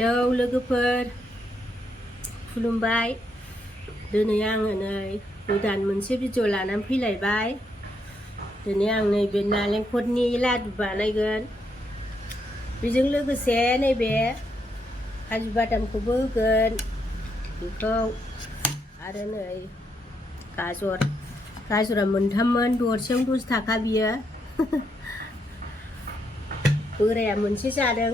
Hello लोगोफोर खुलुमबाय। दिनै आङो नै गोदान मोनसे भिडिअ लानानै फैलायबाय। दिनै आं नैबे नालेंखरनि लादु बानायगोन। बेजों लोगोसे नैबे काजु बादामखौबो होगोन। बेखौ आरो नै गाजरा मोनथाममोन, दरसेयाव 10 थाखा बियो। बोराया मोनसे जादों।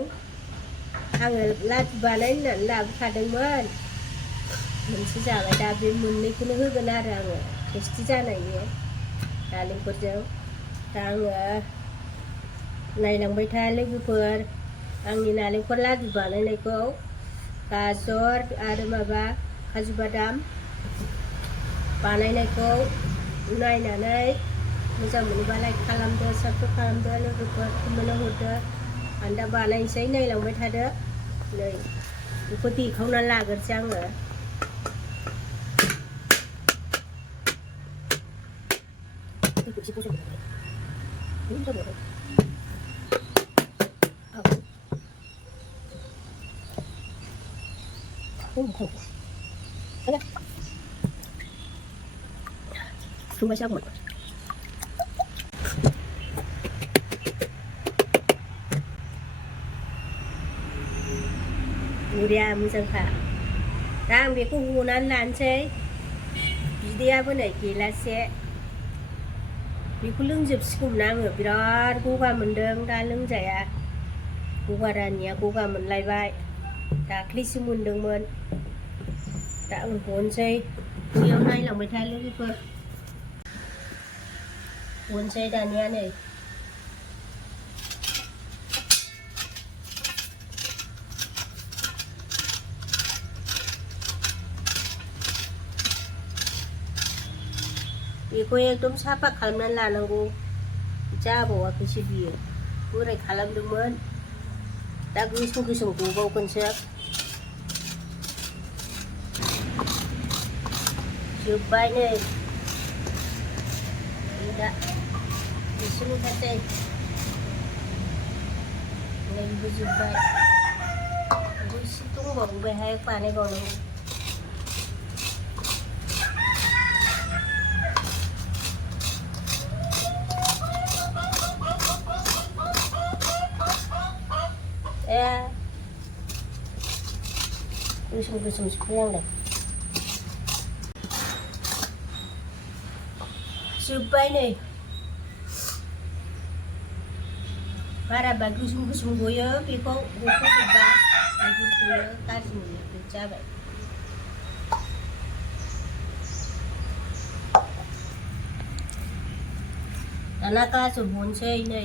आङो लादु बानाय होननानै लाबोखादोंमोन, मोनसे जाबाय। दा बे मोननैखौनो होगोन आरो आङो टेस्टि जानायनि नालेंखरजों। दा आङो नायलांबाय था लोगोफोर आंनि नालेंखर लादु बानायनायखौ। गाजर आरो माबा काजु बादाम बानायनायखौ नायनानै मोजां मोनोबा लाइक खालामदो, साबस्क्राइब खालामदो लोगोफोर, कमेन्टआव हरदो। आं दा बानायनोसै, नायलांबाय थादो। नै बेखौ देखावनानै लाग्रोसै आङो। बुरिया मोजांखा। दा आं बेखौ हनानै लानोसै। बिदैयाबो नै गिलाससे। बेखौ लोंजोबसिगौमोन आङो, बिराद गगा मोनदों। दा लोंजाया, गगा रानिया गगा मोनलायबाय। दाख्लैसो मोनदोंमोन। दा आं हनोसै। बैयाव नायलांबाय था लोगोफोर। हनोसै दानिया नै। बेखौ एकदम साफा खालामनानै लानांगौ। जाबावाखैसो बियो, बोराय खालामदोंमोन। दा गोसोम गोसोम गबावगोनसो। जोब्बाय नै। दा एसेल'थारसै। नैबो जोब्बाय। एसे दंबावो, बेहाय बानायबावनांगौ। गोसोम गोसोम सिफ्लेनांदों। जोब्बाय नै। बाराबा गोसोम गोसोम गयो, बेखौ हख'जोबबा बिगुर गयो, गाज्रि मोनो। बिदि जाबाय। दाना गाजर हनोसै नै।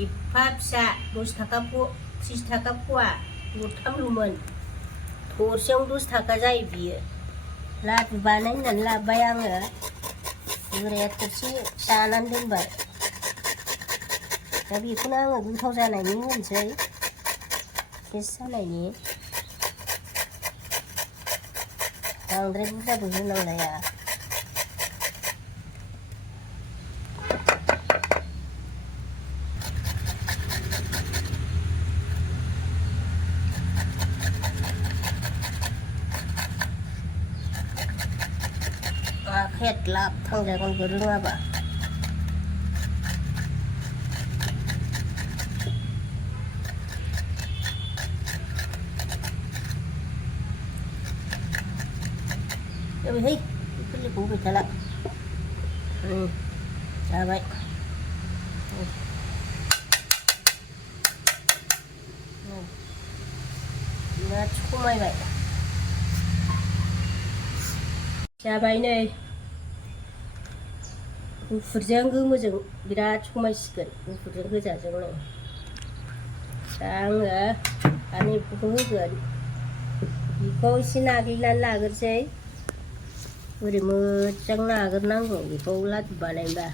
एफा फिसा 10 थाखा 30 थाखा फवा, दरथामल'मोन। थरसेयाव 10 थाखा जायो बियो। लादु बानाय होननानै लाबोबाय आङो। बोराया थरसे जानानै दोनबाय। दा बेखौनो आङो गोथाव जानायनि होनोसै, टेस्ट जानायनि। बांद्राय बुरजाबो होनांलाया। आखाइया द्लाब थांजागोनबो रोङाबा। जाबायहाय, गोरलैखौ होबाय थाला। जाबाय। बिराद खमायबाय। जाबाय नै। गुफुरजों गोमोजों बिराद समायसिगोन, गुफुरजों गोजाजों नै। दा आङो नैबेखौ होगोन। बेखौ एसे नाग्लिनानै लाग्रोसै। ओरै मोजां नाग्रोनांगौ बेखौ लादु बानायबा।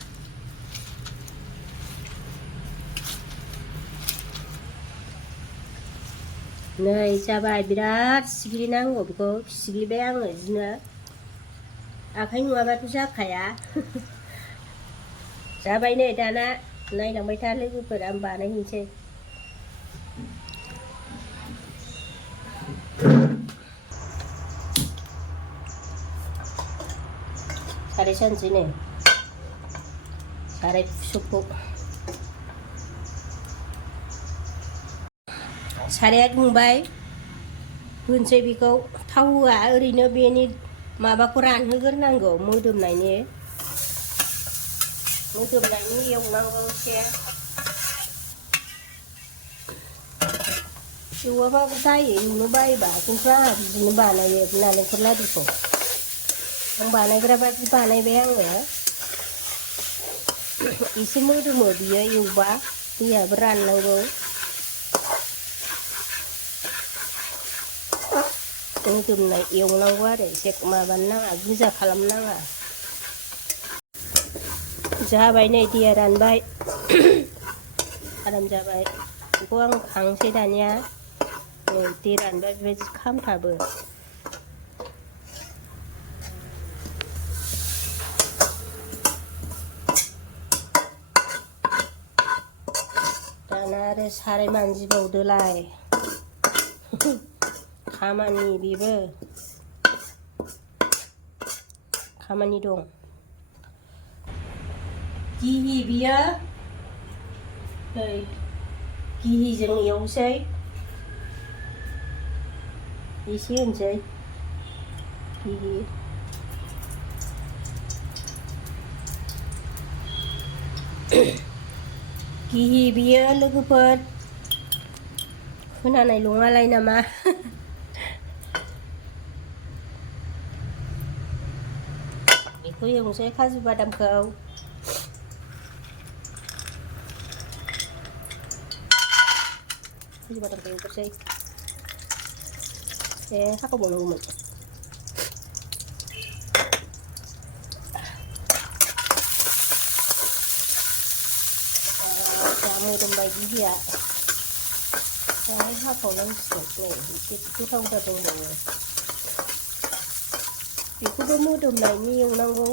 नै जाबाय। बिराद सिग्लिनांगौ बेखौ। सिग्लिबाय आङो बिदिनो। आखाइ नङाबाथ' जाखाया। जाबाय नै। दाना नायलांबाय था लोगोफोर, आं बानायहैनोसै। साराय जानोसै नै साराय सुखौ साराया दुंबाय होनसै बेखौ थाव होआ ओरैनो बेनि माबाखौ रानहोग्रोनांगौ मोदोमनायनि एवनांगौ एसे एवाबाबो जायो एवनो बायोबा खिन्थु आंहा बिदिनो बानायो नालेंखर लादुखौ आं बानायग्रा बादि बानायबाय आङो एसे मोदोमो बियो एवबा दैयाबो राननांगौ मोदोमनाय एवनांगौ आरो एसे माबानो नाङा गोजा खालामनो नाङा जाबाय नै दैया रानबाय आराम जाबाय बेखौ आं खांसै दानिया नै दै रानबाय बेबायदि खामथाबो दाना आरो साराय मानजिबावदोलाय खामानि बेबो खामानि दं गिहि बियो नै गिहिजों एवसै एसे होनसै गिहि गिहि बियो लोगोफोर खोनानाय नङालाय नामा बेखौ एवनोसै काजु बादामखौ एवग्रोसै हाखावबावनांगौमोन मोदोमबाय गिहिया हाखावनांसिगोन नै एसे गोथाव दंबावो बेखौबो मोदोमनायनि एवनांगौ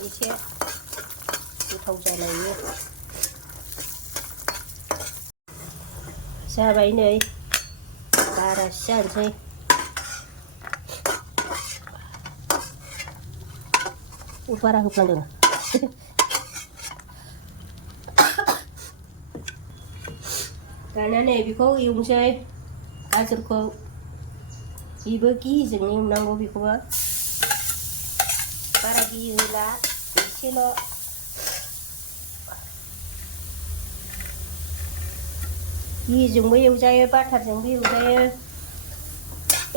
एसे गोथाव जानायनि जाबाय नै बारासो जानोसै बारा होफ्लांदों दाना नै बेखौ एवनोसै गाजरखौ बेबो गिहिजों एवनांगौ बेखौबो बारा गिहि होला एसेल' गिहिजोंबो एवजायो बाटारजोंबो एवजायो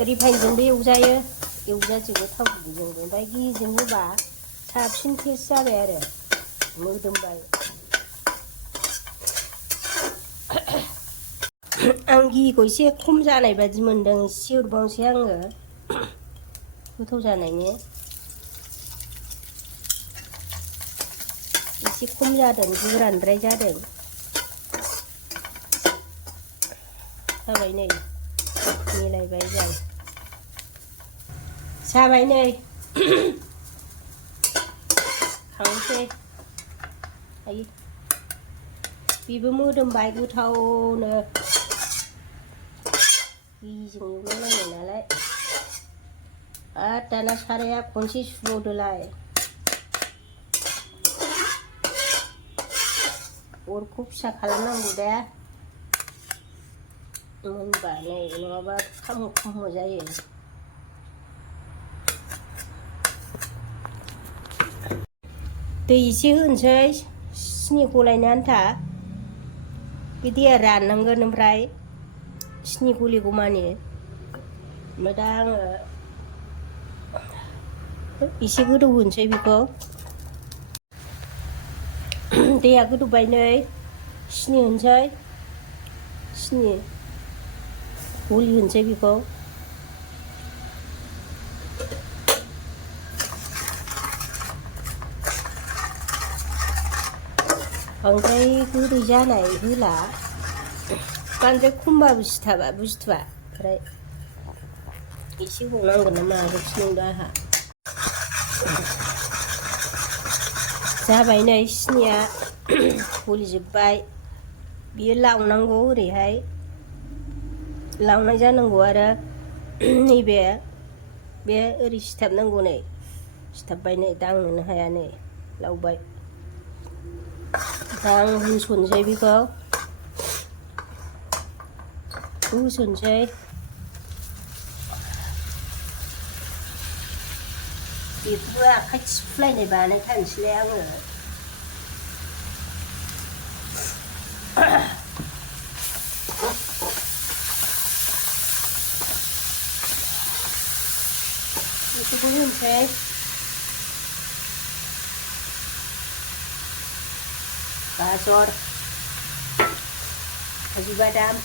रिफाइनजोंबो एवजायो एवजाजोबो थाव गुबैजोंबो ओमफ्राय गिहिजों होबा साबसिन टेस्ट जाबाय आरो मोदोमबाय आं गिहिखौ एसे खम जानाय बादि मोनदों एसे हरबावनोसै आङो गोथाव जानायनि एसे खम जादों गोरानद्राय जादों जाबाय नै मिलायबाय जाबाय नै खांसै आयै बेबो मोदोमबाय गोथावनो गिहिजों एवलायलायनाय नालाय आरो दाना साराया खनसे सुबावदोलाय अरखौ फिसा खालामनांगौ दे मोनबा नै नङाबा खामो जायो दै एसे होनोसै सिनि गलायनो आन्था बे दैया राननांगोन ओमफ्राय सिनि गलिगौ मानि ओमफ्राय दा आङो एसे गोदौ होनोसै बेखौ दैया गोदौबाय नै सिनि होनोसै सिनि गलि होनोसै बेखौ बांद्राय गोदै जानाय होला बांद्राय खमबाबो सिथाबा बुस्थुआ ओमफ्राय एसे हनांगोन ना मागोनसो नंदों आंहा जाबाय नै सिनिया गलिजोब्बाय बियो लावनांगौ ओरैहाय लावनाय जानांगौ आरो नैबे बे ओरै सिथाबनांगौ नै सिथाबबाय नै दांनोनो हाया नै लावबाय दा आं होसनसै बेखौ होसनसै बेखौबो आखाइ थिफुलायनाय बानायथारनोसैलाय आङो बेखौबो होनोसै गाजर काजु बादाम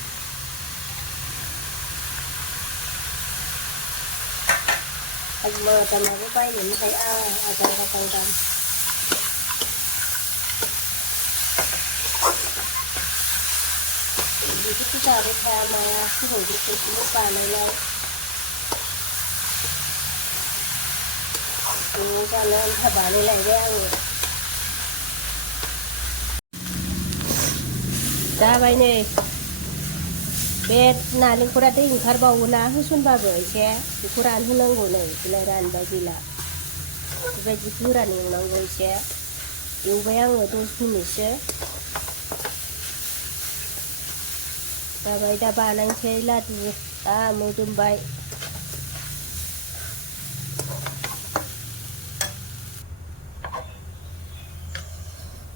काजु बादामाबो बायनोनो हाया आजां गाजां दाम बेखौथ' जाबाय थाया माया सिगांनिफ्रायनो बानायनाय न'आव जानो आन्था बानायलायबाय आङो जाबाय नै बे नालेंखरा दै ओंखारबावोना होसनबाबो एसे बेखौ रानहोनांगौ नै बेलाय रानबाय गैला बेबायदि गोरान एवनांगौ एसे एवबाय आङो 10 मिनिटसो जाबाय दा बानायनोसै लादु मोदोमबाय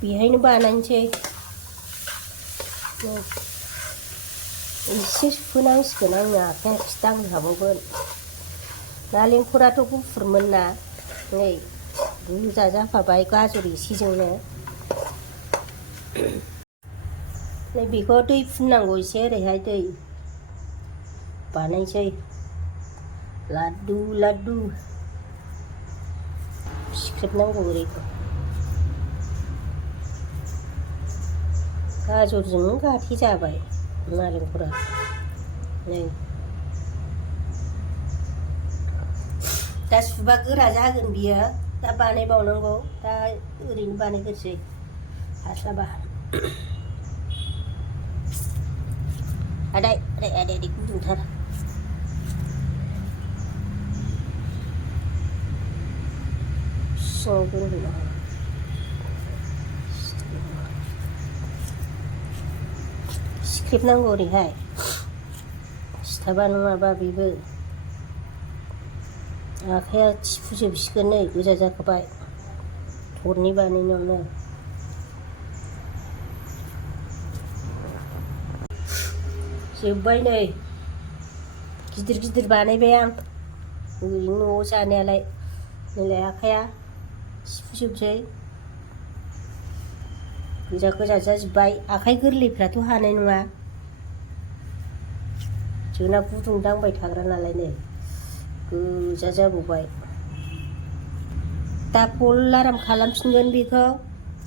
बेहायनो बानायनोसै एसे सुहोनांसिगोन आंनो आखाइया दांनो हाबावगोन नालेंखराथ' गुफुरमोन ना नै गोजा जाफाबाय गाजर एसेजोंनो नै बेखौ दै फुननांगौ एसे ओरैहाय दै बानायसै लादु लादु सिख्रेबनांगौ ओरैखौ गाजरजों गाथे जाबाय नालेंखरा नै दा सुबा गोरा जागोन बियो दा बानायबावनांगौ दा ओरैनो बानायग्रोसै हास्लाबा आदै गुदुंथार सिङाव दोनहैनो सिख्रेबनांगौ ओरैहाय सिथाबा नङाबा बेबो आखाइया थिफुजोबसिगोन नै गोजा जाखाबाय थरनै बानायनायावनो जोब्बाय नै गिदिर गिदिर बानायबाय आं ओरैनो न'आव जानायालाय नैलाय आखाइया थिफुजोबसै गोजा गोजा जाजोब्बाय आखाइ गोरलैफ्राथ' हानाय नङा जोंना गुदुं दांबाय थाग्रा नालाय नै गोजा जाबावबाय दा फल आराम खालामफिनगोन बेखौ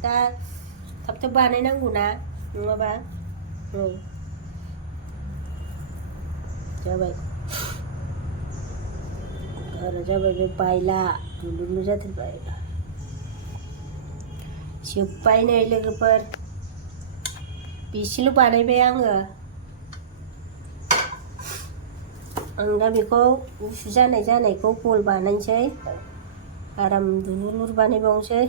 दा थाब थाब बानायनांगौ ना नङाबा जाबाय बारा जाबाय बे बायला दुलुरलु जाथारबाय जोब्बाय नै लोगोफोर बेसेल' बानायबाय आङो आं दा बेखौ गुसु जानायखौ गल बानायनोसै आराम दुलुर बानायबावनोसै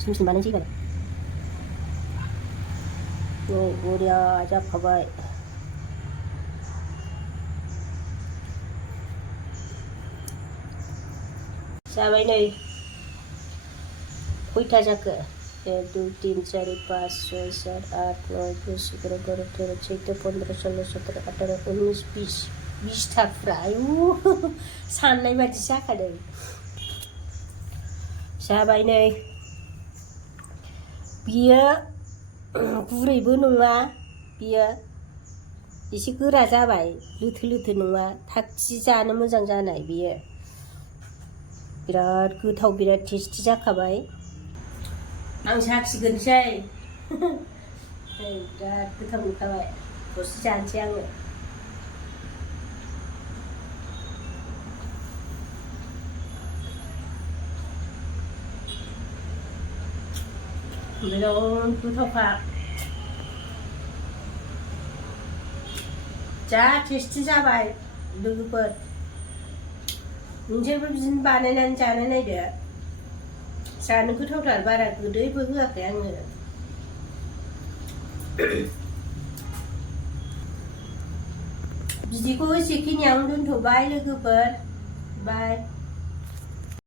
सिम बानायनोसै एबार नै बरिया जाखाबाय जाबाय नै खयथा जाखो 1 2 3 4 5 6 7 8 9 10 11 12 13 14 15 16 17 18 19 20 20था फुरा आयु साननाय बादि जाखादों जाबाय नै बियो गुरैबो नङा बियो एसे गोरा जाबाय लोथो लोथो नङा थागथि जानो मोजां जानाय बियो बिराद गोथाव बिराद टेस्टि जाखाबाय आं साखिगोनसै बिराद गोथाव मोनखाबाय दसे जानोसै आङो बिराद गोथावखा जा टेस्टि जाबाय लोगोफोर नोंसोरबो बिदिनो बानायनानै जानो नायदो जानो गोथावथार बारा गोदैबो होआखै आङो बिदिखौ एसेखिनियावनो दोनथ'बाय लोगोफोर बाय